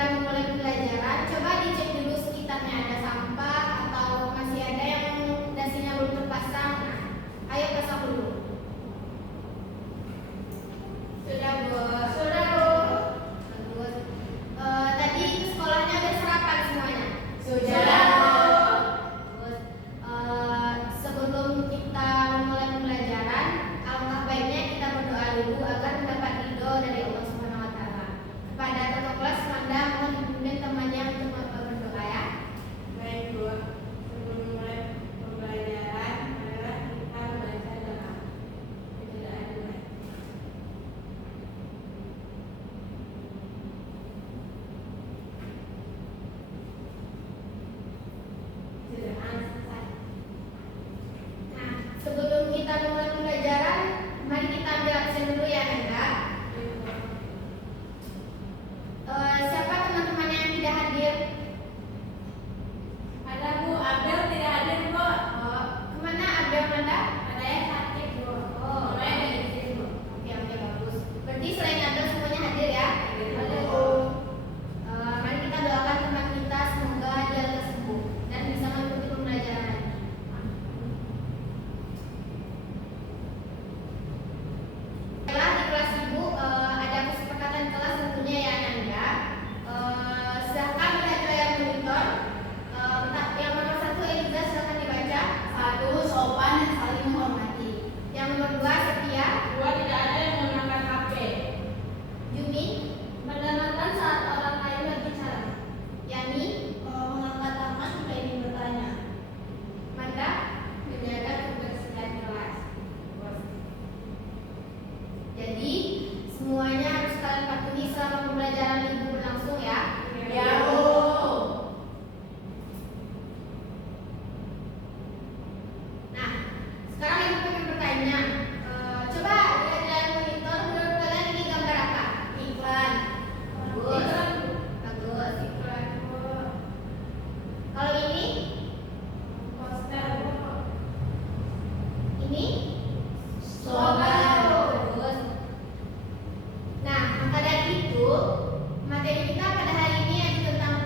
kita memulai pembelajaran, coba dicek dulu sekitarnya ada sampah atau masih ada yang dasinya belum terpasang. Nah, ayo pasang dulu. Sudah, Bos. Sudah, Bu. Bagus. Tadi ke sekolahnya udah sarapan semuanya? Sudah, Bu. Bagus. Sebelum kita memulai pembelajaran, alangkah baiknya kita berdoa dulu agar mendapat ridho dari Allah Subhanahu wa taala. Kepada ketua kelas, Manda mohon dipimpin temannya untuk berdoa ya. Baik, Bu. Sebelum mulai pembelajaran, marilah kita membaca doa. Tidak ada. Nah, sebelum kita memulai pembelajaran, mari kita ambil absen dulu ya, Nanda. Siapa teman-teman yang tidak hadir? Ada, Bu. Abdel tidak hadir, Bu. Kemana Abdel, Nanda? Ada yang sakit, Bu. Mulai dari sini, Bu. Oke, bagus. Berarti selain Abdel semuanya hadir ya? Hadir, Bu. Mari kita doakan teman kita semoga dia lekas sembuh dan bisa mengikuti pembelajaran. Setelah di kelas Ibu ada kesepakatan kelas tentunya ya, Nanda. Silakan lihat layar monitor. Yang nomor 1 Eliza silakan dibaca. 1. Sopan dan saling menghormati. Yang nomor 2 Setia. 2. Tidak ada yang menggunakan HP. Jumi. Mendengarkan saat orang lain berbicara. Yani. Mengangkat tangan jika ingin bertanya. Manda. Menjaga kebersihan kelas. Jadi semuanya harus kalian patuhi selama pembelajaran Ibu berlangsung ya. Ya, Bu. Nah, sekarang Ibu pengen bertanya. Coba lihat layar monitor, menurut kalian ini gambar apa? Iklan. Bagus. Iklan. Bagus. Iklan, Bu. Kalau ini, Poster, Bu. ini Slogan. Bagus. Nah, maka dari itu materi kita pada hari ini yaitu tentang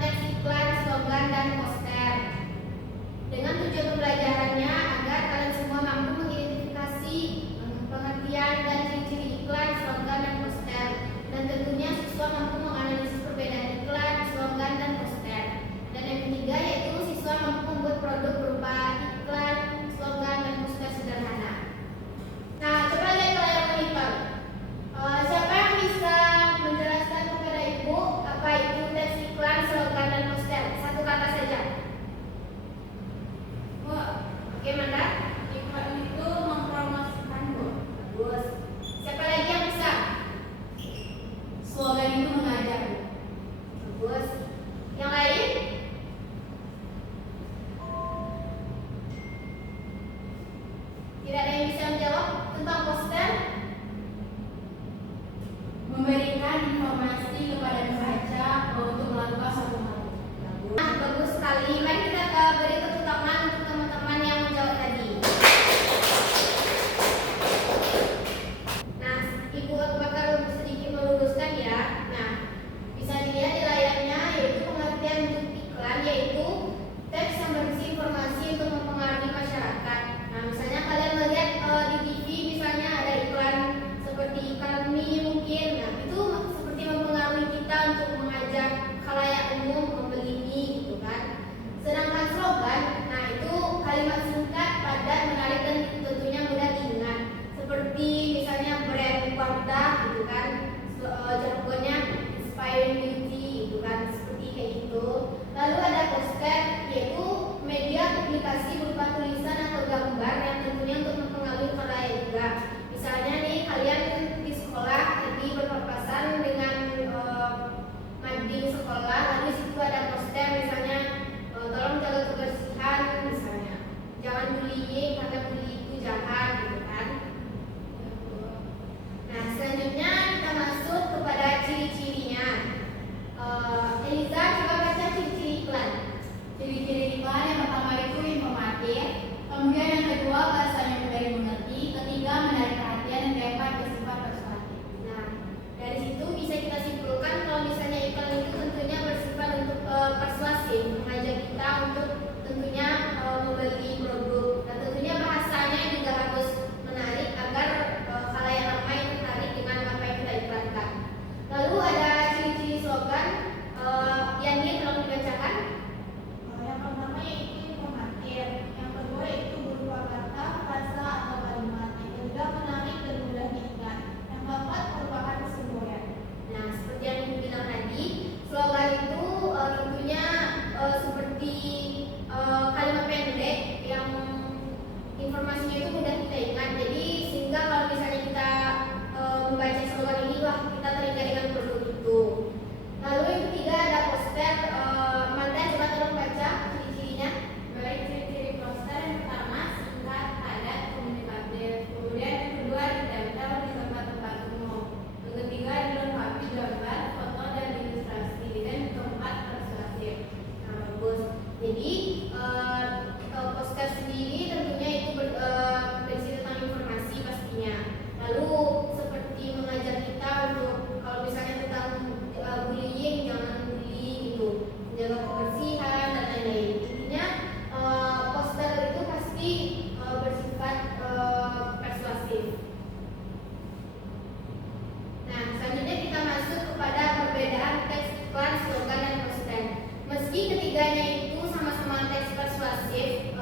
membaca slogan ini, wah kita teringat dengan produk itu. Lalu yang ketiga ada poster. Manda coba tolong baca ciri-cirinya. Baik, ciri-ciri poster yang pertama singkat, padat, komunikatif. Kemudian yang kedua ditempel di tempat-tempat umum. Yang ketiga dilengkapi gambar, foto, dan ilustrasi. Dan yang keempat persuasif. Nah, bagus. Jadi poster sendiri tentunya itu berisi tentang informasi pastinya. Lalu seperti mengajar kita untuk kalau misalnya tentang bullying, jangan bully gitu, jaga kebersihan dan lain-lain. Intinya poster itu pasti bersifat persuasif. Nah, selanjutnya kita masuk kepada perbedaan teks iklan, slogan, dan poster. Meski ketiganya itu sama-sama teks persuasif,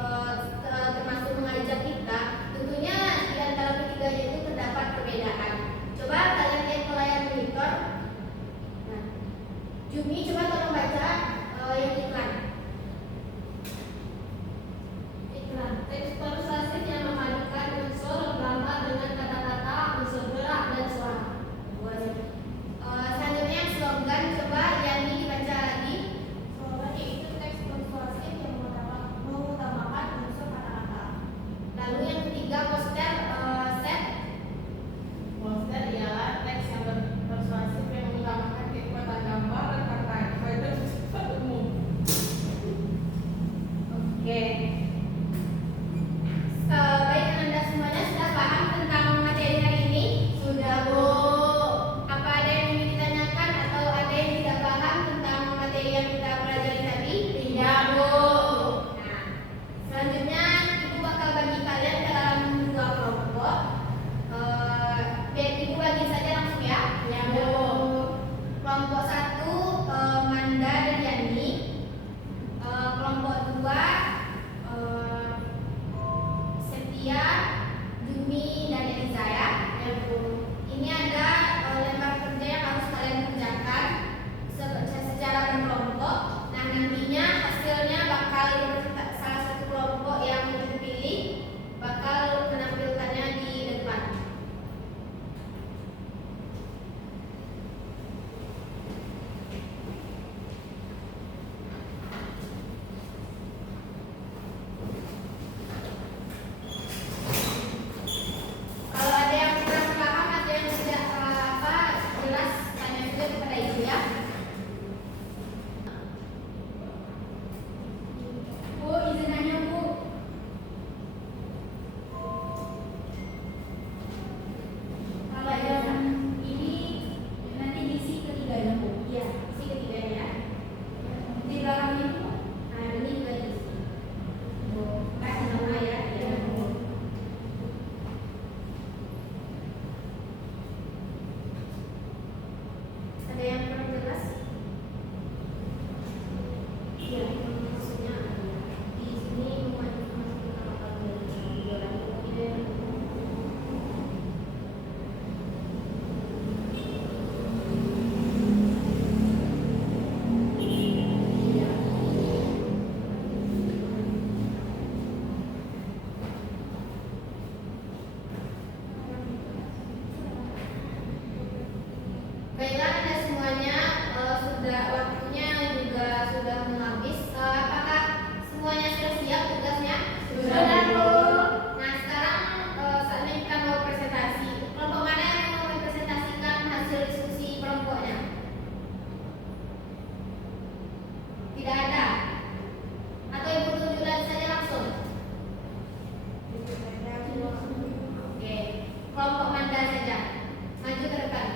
termasuk mengajak kita, tentunya di antara ketiganya itu terdapat perbedaan. Coba kalian lihat ke layar monitor. Nah, Jumi coba tolong baca yang iklan. Iklan, teks persuasif yang memadukan unsur gambar dengan kata-kata, unsur gerak, dan suara. Selanjutnya slogan, coba Yani dibaca lagi. Slogan yaitu teks persuasif yang mengutamakan unsur kata-kata. Lalu yang ketiga poster, set. Poster ialah teks yang persuasif yang mengutamakan kekuatan gambar dan kata pada sifat umum. Oke. Baik, Anda semuanya sudah paham tentang materi hari ini? Sudah, Bu. Apa ada yang ingin ditanyakan atau ada yang tidak paham tentang materi yang kita pelajari tadi? Tidak, Bu. Nah, selanjutnya Ibu bakal bagi kalian ke dalam dua kelompok. Biar Ibu bagi saja langsung ya. Ya, Bu. Kelompok 1 Manda dan Yani. Kelompok 2 Setia, Jumi, dan Eliza ya. Ini ada lembar kerja yang harus kalian kerjakan secara berkelompok. Nah, nantinya hasilnya bakal salah satu kelompok yang dipilih bakal menampilkannya di depan. Kalau ada yang kurang paham, ada yang tidak jelas, tanya juga kepada Ibu ya. Bu, izin nanya Bu. Kalau yang ini nanti diisi ketiganya Bu. Iya, isi ketiganya. Di belakangnya Bu. Nah, ini juga diisi. Kasih nama ya. Iya. Ada yang kurang jelas? Iya, maksudnya di sini memajukan apa Baiklah, Anda semuanya sudah waktunya juga sudah menghabis. Apakah semuanya sudah siap tugasnya? Sudah, Bu. Nah, sekarang saatnya kita mau presentasi. Kelompok mana yang mau mempresentasikan hasil diskusi kelompoknya? Tidak ada? Atau Ibu tunjukkan saja langsung? Oke, kelompok Manda saja. Maju ke depan.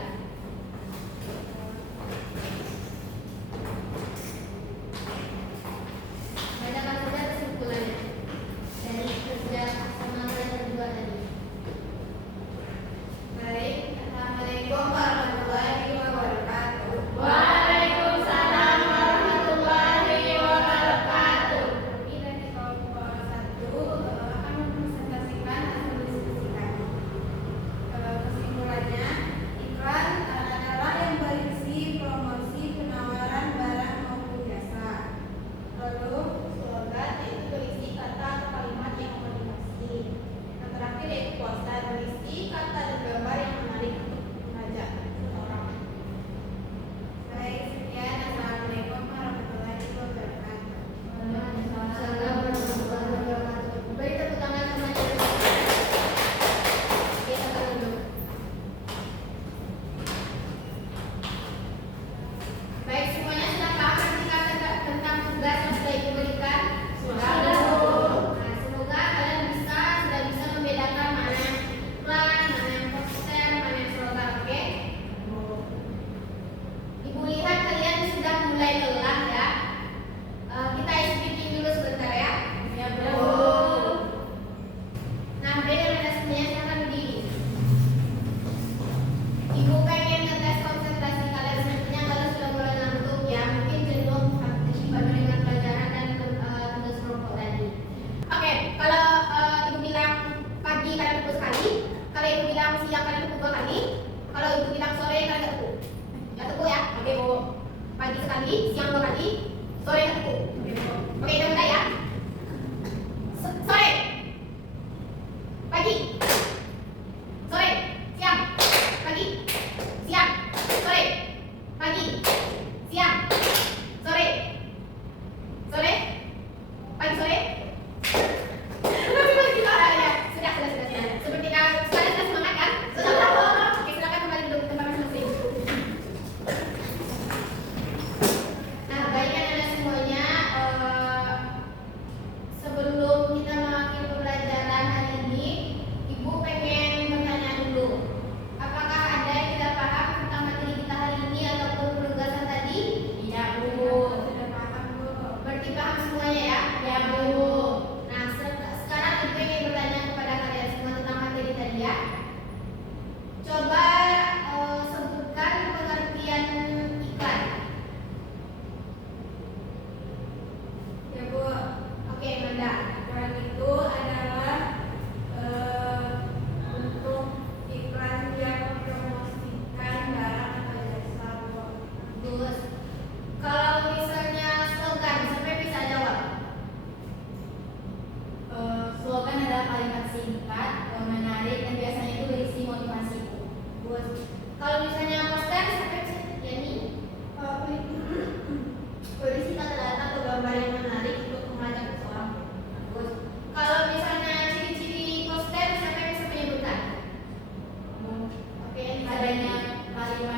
kalimat